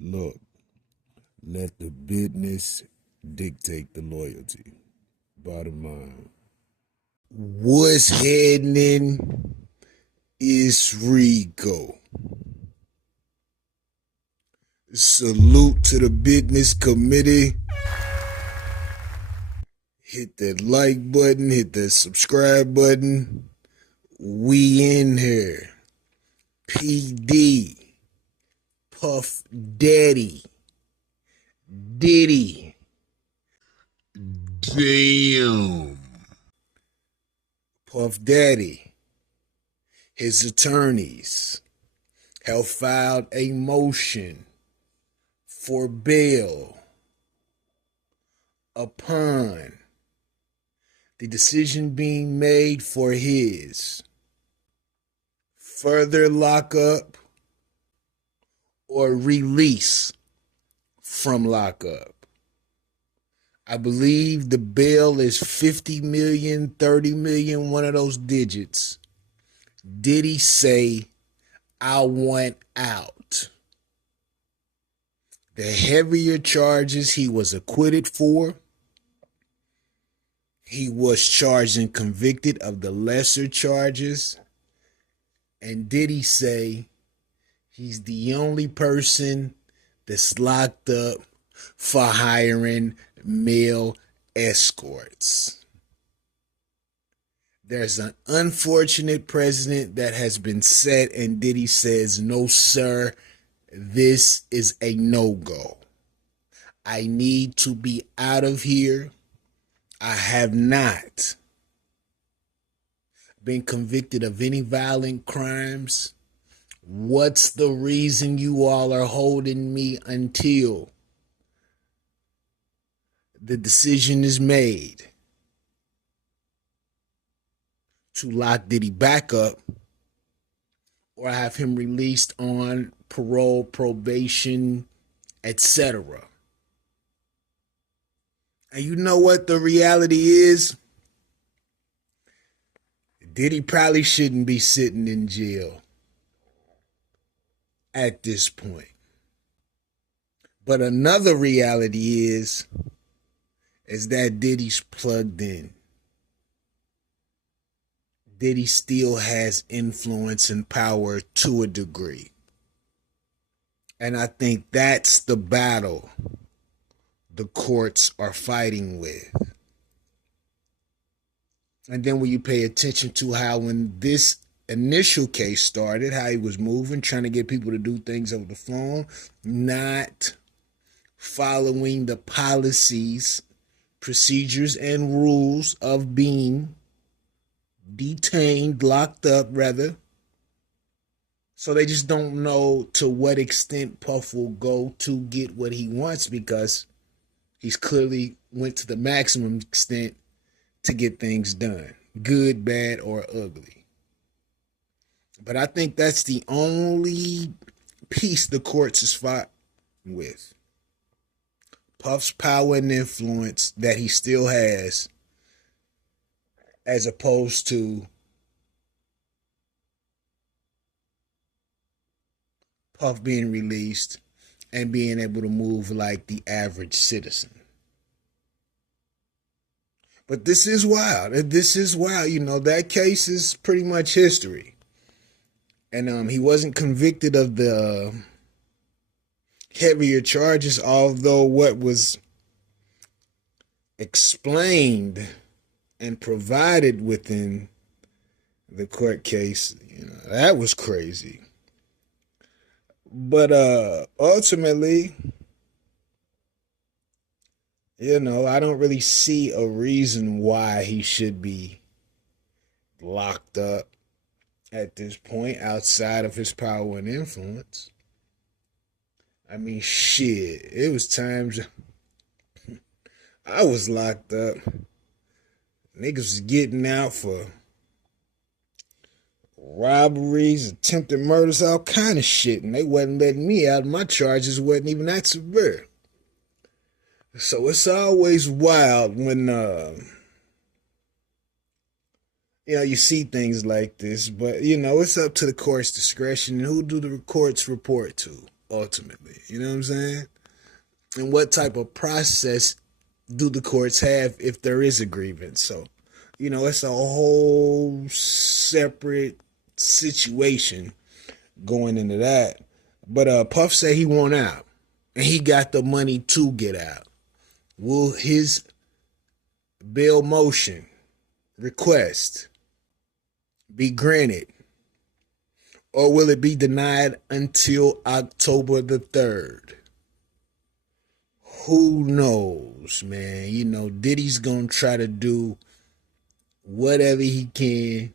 Look, let the business dictate the loyalty. Bottom line. What's happening is Rico. Salute to the business committee. Hit that like button, hit that subscribe button. We in here. PD, Puff Daddy, Diddy. Damn. Puff Daddy, his attorneys have filed a motion for bail upon the decision being made for his further lockup or release from lockup. I believe the bail is 50 million, 30 million, one of those digits. Diddy say, I want out. The heavier charges he was acquitted for, he was charged and convicted of the lesser charges. And Diddy say he's the only person that's locked up for hiring male escorts. There's an unfortunate precedent that has been set, and Diddy says, no, sir, this is a no-go. I need to be out of here. I have not been convicted of any violent crimes. What's the reason you all are holding me until the decision is made to lock Diddy back up or have him released on parole, probation, etc.? And you know what the reality is? Diddy probably shouldn't be sitting in jail at this point. But another reality is that Diddy's plugged in. Diddy still has influence and power to a degree. And I think that's the battle the courts are fighting with. And then when you pay attention to how when this initial case started, how he was moving, trying to get people to do things over the phone, not following the policies, procedures, and rules of being detained, locked up, rather. So they just don't know to what extent Puff will go to get what he wants, because he's clearly went to the maximum extent to get things done, good, bad, or ugly. But I think that's the only piece the courts is fought with. Puff's power and influence that he still has, as opposed to Puff being released and being able to move like the average citizen. But this is wild. This is wild. You know, that case is pretty much history. And he wasn't convicted of the heavier charges, although what was explained and provided within the court case, you know, that was crazy. But ultimately, you know, I don't really see a reason why he should be locked up at this point outside of his power and influence. I mean, shit, it was times I was locked up. Niggas was getting out for robberies, attempted murders, all kind of shit, and they wasn't letting me out. My charges wasn't even that severe. So it's always wild when you know, you see things like this, but you know, it's up to the court's discretion. And who do the courts report to? ultimately. You know what I'm saying? And what type of process do the courts have if there is a grievance? So, it's a whole separate situation going into that. But Puff said he won out, and he got the money to get out. Will his bail motion request be granted, or will it be denied until October the 3rd? Who knows, man? Diddy's gonna try to do whatever he can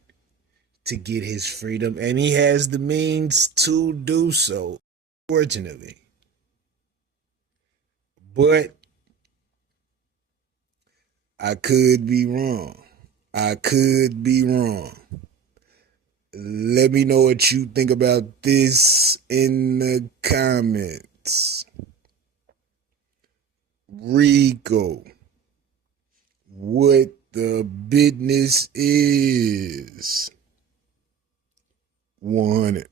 to get his freedom, and he has the means to do so, fortunately. But I could be wrong. I could be wrong. Let me know what you think about this in the comments. Rico, what the business is. 100.